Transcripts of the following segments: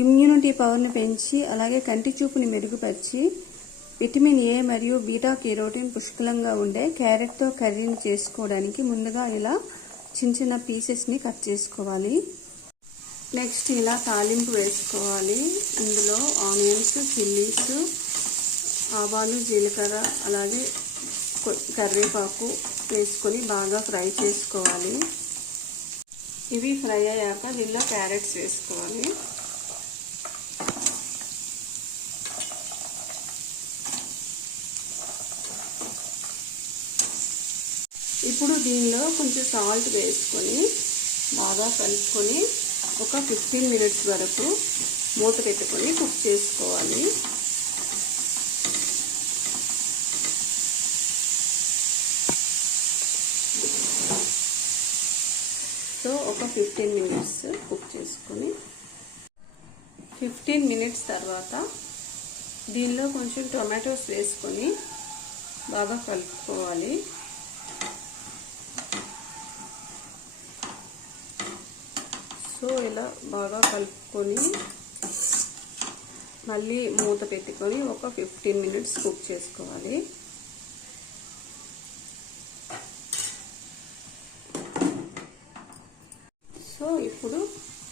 Immunity పవర్ని పెంచి అలాగే కంటి చూపుని మెరుగుపరిచి విటమిన్ ఏ మరియు బీటా కెరోటిన్ పుష్కలంగా ఉండే క్యారెట్తో కర్రీని చేసుకోవడానికి ముందుగా ఇలా చిన్న చిన్న పీసెస్ని కట్ చేసుకోవాలి. నెక్స్ట్ ఇలా తాలింపు వేసుకోవాలి. ఇందులో ఆనియన్స్, చిల్లీస్, ఆవాలు, జీలకర్ర అలాగే కరివేపాకు వేసుకొని బాగా ఫ్రై చేసుకోవాలి. ఇవి ఫ్రై అయ్యాక దీనిలో క్యారెట్స్ వేసుకోవాలి. ఇప్పుడు దీనిలో కొంచెం సాల్ట్ వేసుకొని బాగా కలుపుకొని ఒక 15 మినిట్స్ వరకు మూత పెట్టుకొని కుక్ చేసుకోవాలి. సో ఒక 15 మినిట్స్ కుక్ చేసుకొని 15 మినిట్స్ తర్వాత దీనిలో కొంచెం టొమాటోస్ వేసుకొని బాగా కలుపుకోవాలి. సో ఇలా బాగా కలుపుకొని మళ్ళీ మూత పెట్టుకొని ఒక 15 మినిట్స్ కుక్ చేసుకోవాలి. సో ఇప్పుడు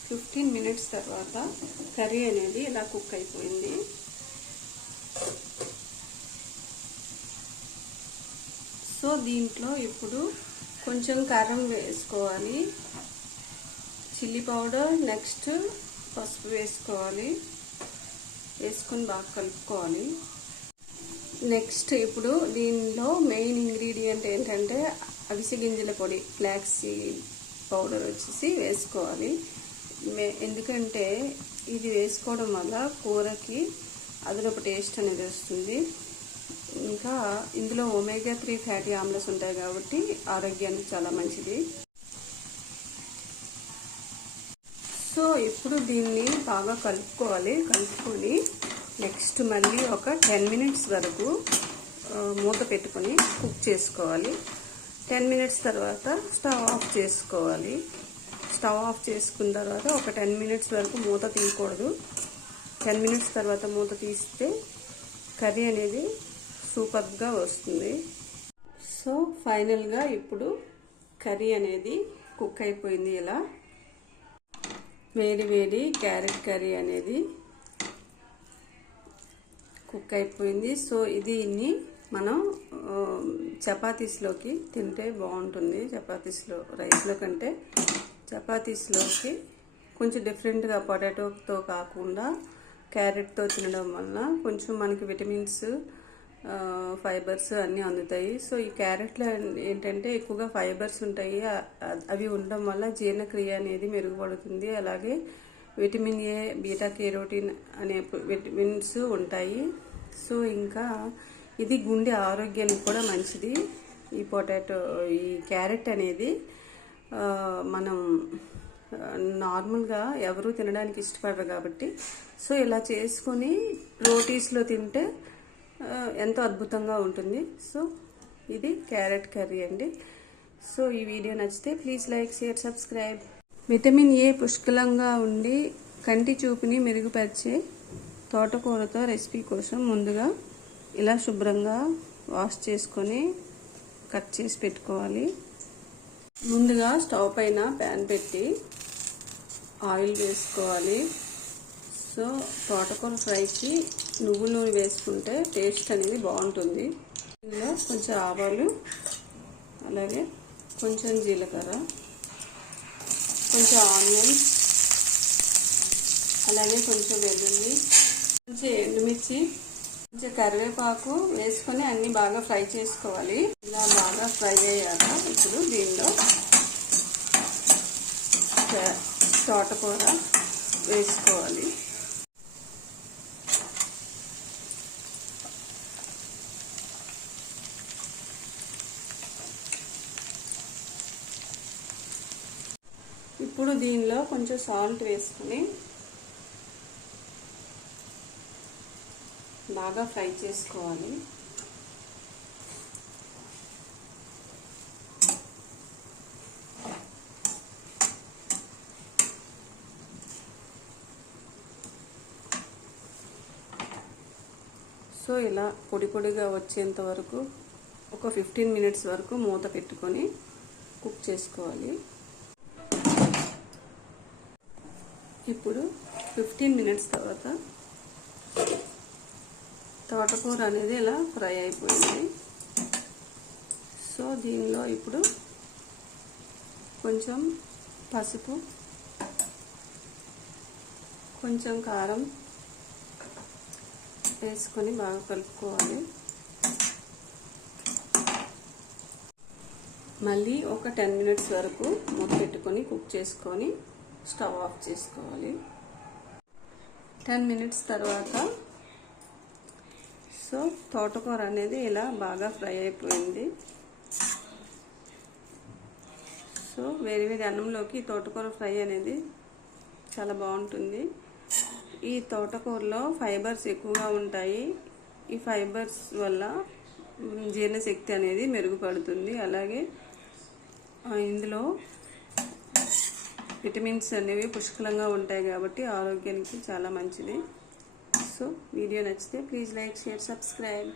15 మినిట్స్ తర్వాత కర్రీ అనేది ఇలా కుక్ అయిపోయింది. సో దీంట్లో ఇప్పుడు కొంచెం కారం వేసుకోవాలి, చిల్లీ పౌడర్, నెక్స్ట్ పసుపు వేసుకోవాలి. వేసుకొని బాగా కలుపుకోవాలి. నెక్స్ట్ ఇప్పుడు దీనిలో మెయిన్ ఇంగ్రీడియంట్ ఏంటంటే అవిసె గింజల పొడి, ఫ్లాక్స్ సీడ్ పౌడర్ వచ్చేసి వేసుకోవాలి. ఎందుకంటే ఇది వేసుకోవడం వల్ల కూరకి అదనపు టేస్ట్ అనేది వస్తుంది. ఇంకా ఇందులో ఒమేగా 3 ఫ్యాటీ ఆమ్లస్ ఉంటాయి కాబట్టి ఆరోగ్యానికి చాలా మంచిది. సో ఇప్పుడు దీన్ని బాగా కలుపుకోవాలి. కలుపుకొని నెక్స్ట్ మళ్ళీ ఒక 10 మినిట్స్ వరకు మూత పెట్టుకొని కుక్ చేసుకోవాలి. 10 మినిట్స్ తర్వాత స్టవ్ ఆఫ్ చేసుకోవాలి. స్టవ్ ఆఫ్ చేసుకున్న తర్వాత ఒక 10 మినిట్స్ వరకు మూత తీయకూడదు. 10 మినిట్స్ తర్వాత మూత తీస్తే కర్రీ అనేది సూపర్గా వస్తుంది. సో ఫైనల్గా ఇప్పుడు కర్రీ అనేది కుక్ అయిపోయింది. ఇలా వేడి వేడి క్యారెట్ కర్రీ అనేది కుక్ అయిపోయింది. సో దీన్ని మనం చపాతీస్లోకి తింటే బాగుంటుంది. చపాతీస్లో, రైస్లో కంటే చపాతీస్లోకి కొంచెం డిఫరెంట్గా పొటాటోతో కాకుండా క్యారెట్తో తినడం వల్ల కొంచెం మనకి విటమిన్స్, ఫైబర్స్ అన్నీ అందుతాయి. సో ఈ క్యారెట్లో ఏంటంటే ఎక్కువగా ఫైబర్స్ ఉంటాయి. అవి ఉండడం వల్ల జీర్ణక్రియ అనేది మెరుగుపడుతుంది. అలాగే విటమిన్ ఏ, బీటా కెరోటిన్ అనే విటమిన్స్ ఉంటాయి. సో ఇంకా ఇది గుండె ఆరోగ్యానికి కూడా మంచిది. ఈ క్యారెట్ అనేది మనం నార్మల్గా ఎవరు తినడానికి ఇష్టపడరు కాబట్టి సో ఇలా చేసుకొని రోటీస్లో తింటే ఎంతో అద్భుతంగా ఉంటుంది. సో ఇది క్యారెట్ కర్రీ అండి. సో ఈ వీడియో నచ్చితే please like, share, subscribe. Vitamin A పుష్కలంగా ఉండి కంటి చూపుని మెరుగుపరిచే తోటకూరతో రెసిపీ కోసం ముందుగా ఇలా శుభ్రంగా వాష్ చేసుకొని కట్ చేసి పెట్టుకోవాలి. ముందుగా స్టవ్ పైన ప్యాన్ పెట్టి ఆయిల్ వేసుకోవాలి. సో తోటకూర ఫ్రైకి నువ్వుల నూనె వేసుకుంటే టేస్ట్ అనేది బాగుంటుంది. ఇందులో కొంచెం ఆవాలు, అలాగే కొంచెం జీలకర్ర, కొంచెం ఆనియన్స్, అలాగే కొంచెం వెల్లుల్లి, కొంచెం ఎండుమిర్చి, కొంచెం కరివేపాకు వేసుకొని అన్నీ బాగా ఫ్రై చేసుకోవాలి. ఇలా బాగా ఫ్రై అయ్యాక ఇప్పుడు దీనిలో తోటకూర వేసుకోవాలి. ఇప్పుడు దీనిలో కొంచెం సాల్ట్ వేసుకొని బాగా ఫ్రై చేసుకోవాలి. సో ఇలా పొడి పొడిగా వచ్చేంత వరకు ఒక 15 మినిట్స్ వరకు మూత పెట్టుకొని కుక్ చేసుకోవాలి. ఇప్పుడు 15 మినిట్స్ తర్వాత తోటకూర అనేది ఇలా ఫ్రై అయిపోయింది. సో దీనిలో ఇప్పుడు కొంచెం పసుపు, కొంచెం కారం వేసుకొని బాగా కలుపుకోవాలి. మళ్ళీ ఒక 10 మినిట్స్ వరకు మూత పెట్టుకొని కుక్ చేసుకొని స్టవ్ ఆఫ్ చేసుకోవాలి. 10 మినిట్స్ తర్వాత సో తోటకూర అనేది ఇలా బాగా ఫ్రై అయిపోయింది. సో వేడి వేడి అన్నంలోకి తోటకూర ఫ్రై అనేది చాలా బాగుంటుంది. ఈ తోటకూరలో ఫైబర్స్ ఎక్కువగా ఉంటాయి. ఈ ఫైబర్స్ వల్ల జీర్ణశక్తి అనేది మెరుగుపడుతుంది. అలాగే ఇందులో విటమిన్స్ అనేవి పుష్కలంగా ఉంటాయి కాబట్టి ఆరోగ్యానికి చాలా మంచిది. సో వీడియో నచ్చితే ప్లీజ్ లైక్, షేర్, సబ్స్క్రైబ్.